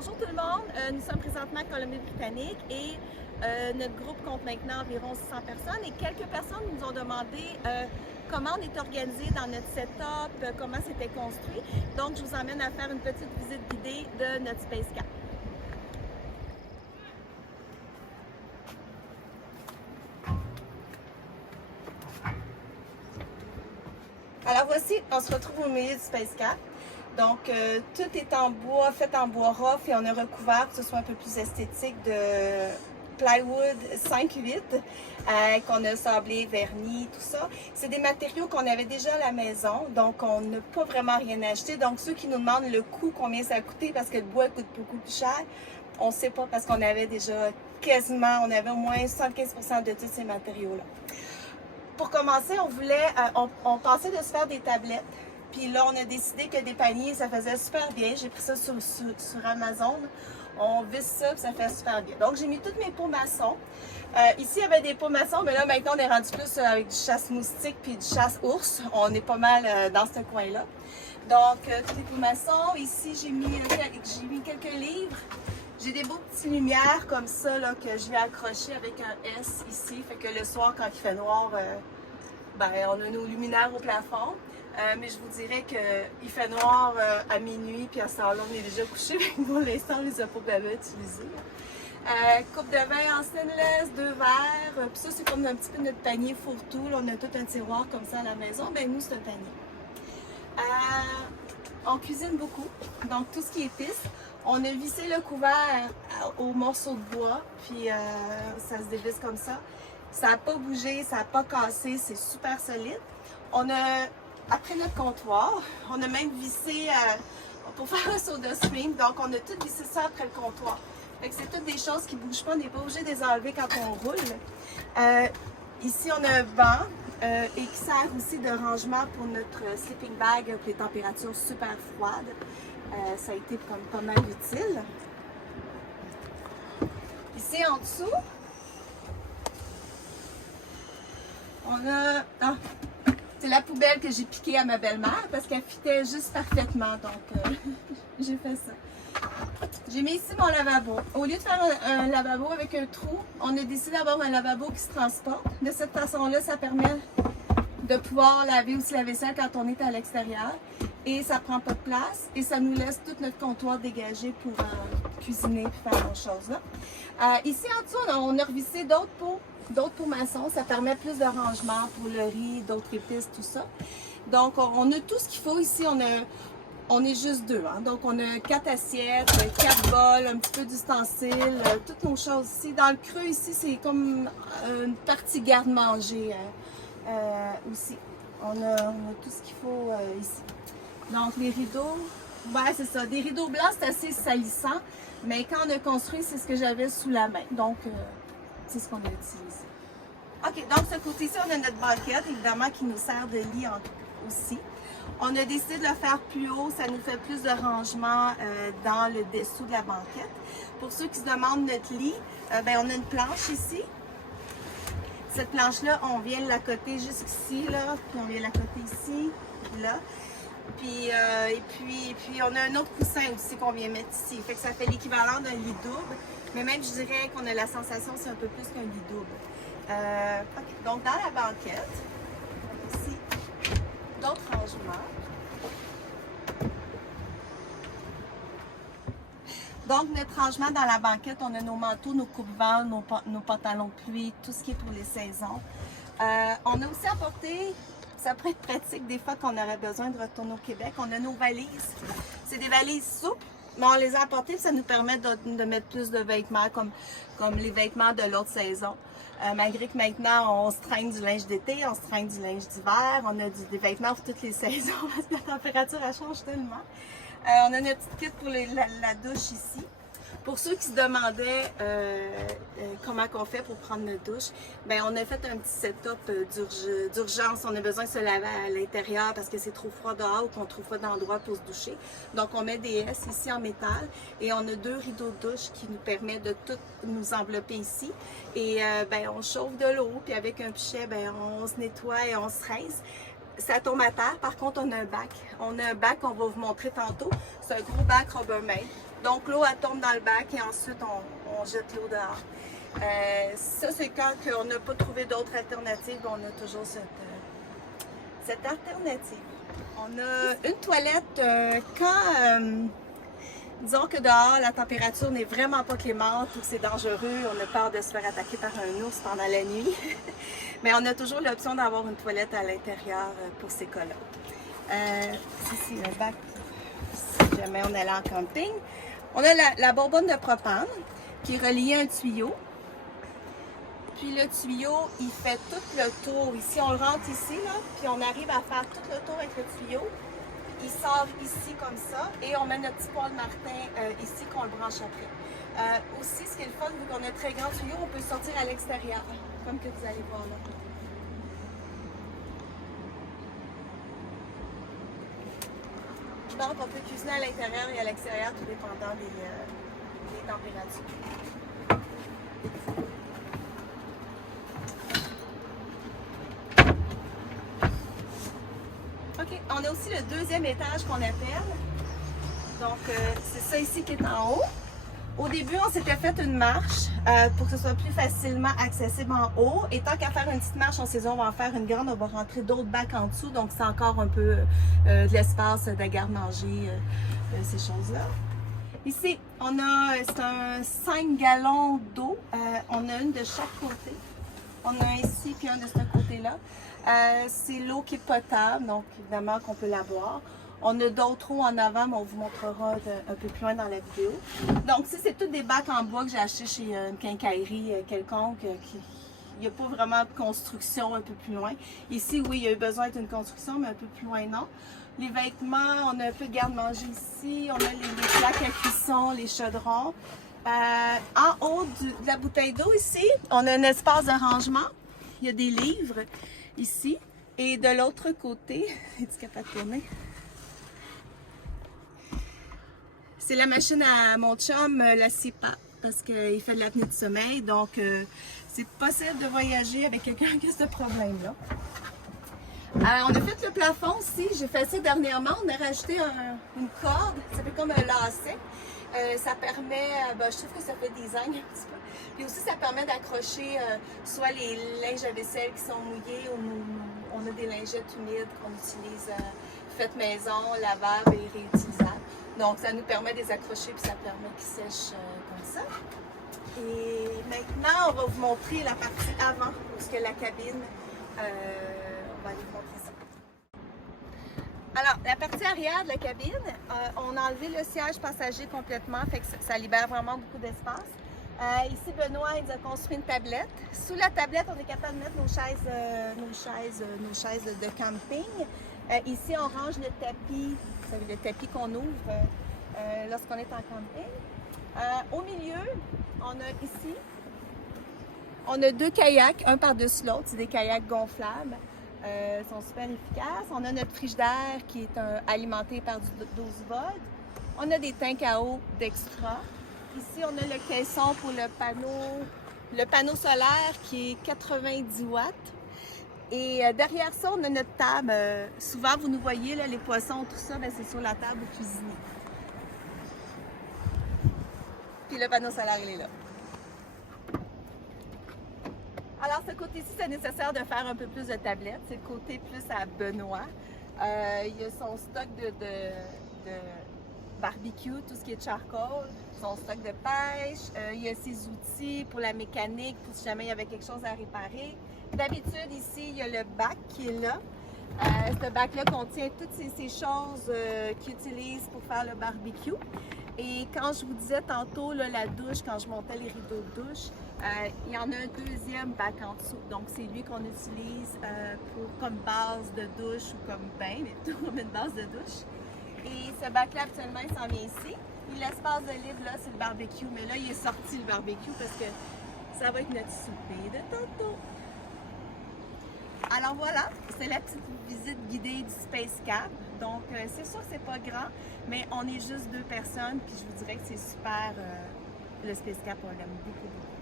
Bonjour tout le monde, nous sommes présentement en Colombie-Britannique et notre groupe compte maintenant environ 600 personnes et quelques personnes nous ont demandé comment on est organisé dans notre setup, comment c'était construit. Donc je vous emmène à faire une petite visite guidée de notre Space Camp. Alors voici, on se retrouve au milieu du Space Camp. Donc, tout est en bois, fait en bois rough et on a recouvert pour que ce soit un peu plus esthétique de plywood 5-8 qu'on a sablé, verni, tout ça. C'est des matériaux qu'on avait déjà à la maison, donc on n'a pas vraiment rien acheté. Donc, ceux qui nous demandent le coût, combien ça a coûté parce que le bois coûte beaucoup plus cher, on ne sait pas parce qu'on avait déjà quasiment, on avait au moins 75% de tous ces matériaux-là. Pour commencer, on pensait de se faire des tablettes. Puis là, on a décidé que des paniers, ça faisait super bien. J'ai pris ça sur Amazon. On visse ça, puis ça fait super bien. Donc, j'ai mis toutes mes pots maçons. Ici, il y avait des pots maçons, mais là, maintenant, on est rendu plus avec du chasse-moustique puis du chasse-ours. On est pas mal dans ce coin-là. Donc, tous les pots maçons. Ici, j'ai mis quelques livres. J'ai des beaux petites lumières comme ça là, que je vais accrocher avec un S ici. Fait que le soir, quand il fait noir, on a nos luminaires au plafond. Mais je vous dirais qu'il fait noir à minuit, puis à ce temps-là, on est déjà couché. Pour l'instant, on les a pas bien utilisés. Coupe de vin en stainless, 2 verres. Puis ça, c'est comme un petit peu notre panier fourre-tout. On a tout un tiroir comme ça à la maison. Ben nous, c'est un panier. On cuisine beaucoup, donc tout ce qui est épices. On a vissé le couvert au morceau de bois, puis ça se dévisse comme ça. Ça n'a pas bougé, ça n'a pas cassé, c'est super solide. On a, après notre comptoir, on a même vissé pour faire un soda stream, donc on a tout vissé ça après le comptoir. Fait que c'est toutes des choses qui ne bougent pas, on n'est pas obligé de les enlever quand on roule. Ici, on a un banc et qui sert aussi de rangement pour notre sleeping bag pour les températures super froides. Ça a été comme pas mal utile. Ici, en dessous, on a... c'est la poubelle que j'ai piquée à ma belle-mère parce qu'elle fitait juste parfaitement, donc j'ai fait ça. J'ai mis ici mon lavabo. Au lieu de faire un lavabo avec un trou, on a décidé d'avoir un lavabo qui se transporte. De cette façon-là, ça permet de pouvoir laver aussi la vaisselle quand on est à l'extérieur. Et ça prend pas de place et ça nous laisse tout notre comptoir dégagé pour cuisiner et faire nos choses là. Ici en dessous, on a revissé d'autres pots maçons. Ça permet plus de rangement pour le riz, d'autres épices, tout ça. Donc on a tout ce qu'il faut ici. On est juste 2. Hein? Donc on a 4 assiettes, 4 bols, un petit peu d'ustensiles, toutes nos choses ici. Dans le creux ici, c'est comme une partie garde-manger aussi. On a tout ce qu'il faut ici. Donc, les rideaux, c'est ça. Des rideaux blancs, c'est assez salissant, mais quand on a construit, c'est ce que j'avais sous la main. Donc, c'est ce qu'on a utilisé. OK, donc, ce côté-ci, on a notre banquette, évidemment, qui nous sert de lit aussi. On a décidé de le faire plus haut, ça nous fait plus de rangement dans le dessous de la banquette. Pour ceux qui se demandent notre lit, on a une planche ici. Cette planche-là, on vient l'accoter jusqu'ici, là, puis on vient l'accoter ici, là. Puis, et puis, on a un autre coussin aussi qu'on vient mettre ici. Fait que ça fait l'équivalent d'un lit double. Mais même, je dirais qu'on a la sensation que c'est un peu plus qu'un lit double. Okay. Donc, dans la banquette, ici, d'autres rangements. Donc, notre rangement dans la banquette, on a nos manteaux, nos coupe-vents, nos pantalons de pluie, tout ce qui est pour les saisons. On a aussi apporté... Ça pourrait être pratique des fois qu'on aurait besoin de retourner au Québec. On a nos valises. C'est des valises souples, mais on les a apportées. Ça nous permet de mettre plus de vêtements comme les vêtements de l'autre saison. Malgré que maintenant, on se traîne du linge d'été, on se traîne du linge d'hiver. On a des vêtements pour toutes les saisons parce que la température, elle change tellement. On a notre petite kit pour la douche ici. Pour ceux qui se demandaient comment on fait pour prendre notre douche, on a fait un petit setup d'urgence. On a besoin de se laver à l'intérieur parce que c'est trop froid dehors ou qu'on ne trouve pas d'endroit pour se doucher. Donc, on met des S ici en métal et on a 2 rideaux de douche qui nous permettent de tout nous envelopper ici. Et on chauffe de l'eau, puis avec un pichet, on se nettoie et on se rince. Ça tombe à terre. Par contre, on a un bac. On a un bac qu'on va vous montrer tantôt. C'est un gros bac Rubbermaid. Donc l'eau, elle tombe dans le bac et ensuite on jette l'eau dehors. Ça, c'est quand on n'a pas trouvé d'autres alternatives, on a toujours cette alternative. On a une toilette disons que dehors, la température n'est vraiment pas clémente ou c'est dangereux, on a peur de se faire attaquer par un ours pendant la nuit. Mais on a toujours l'option d'avoir une toilette à l'intérieur pour ces cas-là. C'est le bac si jamais on allait en camping. On a la bonbonne de propane qui est reliée à un tuyau. Puis le tuyau, il fait tout le tour. Ici, on le rentre ici, là, puis on arrive à faire tout le tour avec le tuyau. Il sort ici comme ça et on met notre petit poêle Martin ici qu'on le branche après. Aussi, ce qui est le fun, vu qu'on a un très grand tuyau, on peut sortir à l'extérieur, comme que vous allez voir là. Donc, on peut cuisiner à l'intérieur et à l'extérieur, tout dépendant des températures. OK, on a aussi le deuxième étage qu'on appelle. Donc, c'est ça ici qui est en haut. Au début, on s'était fait une marche pour que ce soit plus facilement accessible en haut. Et tant qu'à faire une petite marche, on s'est dit on va en faire une grande, on va rentrer d'autres bacs en dessous. Donc, c'est encore un peu de l'espace de garde-manger, ces choses-là. Ici, c'est un 5 gallons d'eau. On a une de chaque côté. On a un ici puis un de ce côté-là. C'est l'eau qui est potable, donc évidemment qu'on peut la boire. On a d'autres eaux en avant, mais on vous montrera un peu plus loin dans la vidéo. Donc, c'est tous des bacs en bois que j'ai achetés chez une quincaillerie quelconque. Il n'y a pas vraiment de construction un peu plus loin. Ici, oui, il y a eu besoin d'une construction, mais un peu plus loin, non. Les vêtements, on a un peu de garde-manger ici. On a les plaques à cuisson, les chaudrons. En haut de la bouteille d'eau ici, on a un espace de rangement. Il y a des livres ici. Et de l'autre côté, es-tu capable de tourner? C'est la machine à mon chum, la CPAP, parce qu'il fait de l'apnée du sommeil. Donc, c'est possible de voyager avec quelqu'un qui a ce problème-là. On a fait le plafond aussi. J'ai fait ça dernièrement. On a rajouté une corde. Ça fait comme un lacet. Ça permet, je trouve que ça fait design un petit peu. Puis aussi, ça permet d'accrocher soit les linges à vaisselle qui sont mouillés ou on a des lingettes humides qu'on utilise faites maison, lavables et réutilisables. Donc, ça nous permet de les accrocher puis ça permet qu'ils sèchent comme ça. Et maintenant, on va vous montrer la partie avant, parce que la cabine, on va aller vous montrer ça. Alors, la partie arrière de la cabine, on a enlevé le siège passager complètement, fait que ça libère vraiment beaucoup d'espace. Ici, Benoît, il nous a construit une tablette. Sous la tablette, on est capable de mettre nos chaises de camping. Ici, on range le tapis, vous savez, le tapis qu'on ouvre lorsqu'on est en camping. Au milieu, on a deux kayaks, un par-dessus l'autre. C'est des kayaks gonflables. Ils sont super efficaces. On a notre frigidaire qui est alimenté par du 12 volts. On a des tanks à eau d'extra. Ici, on a le caisson pour le panneau solaire qui est 90 watts. Et derrière ça, on a notre table. Souvent, vous nous voyez, là, les poissons, tout ça, c'est sur la table au cuisinier. Puis le panneau solaire, il est là. Alors, ce côté-ci, c'est nécessaire de faire un peu plus de tablettes. C'est le côté plus à Benoît. Il y a son stock de barbecue, tout ce qui est charcoal, son stock de pêche. Il y a ses outils pour la mécanique, pour si jamais il y avait quelque chose à réparer. D'habitude, ici, il y a le bac qui est là. Ce bac-là contient toutes ces choses qu'il utilise pour faire le barbecue. Et quand je vous disais tantôt, là, la douche, quand je montais les rideaux de douche, il y en a un deuxième bac en dessous. Donc, c'est lui qu'on utilise comme base de douche ou comme bain, mais tout comme une base de douche. Et ce bac-là, actuellement, il s'en vient ici. Et l'espace de libre, là, c'est le barbecue. Mais là, il est sorti le barbecue parce que ça va être notre souper de tantôt. Alors voilà, c'est la petite visite guidée du Space Cab. Donc, c'est sûr que c'est pas grand, mais on est juste deux personnes, puis je vous dirais que c'est super. Le Space Cab, on l'aime beaucoup, beaucoup.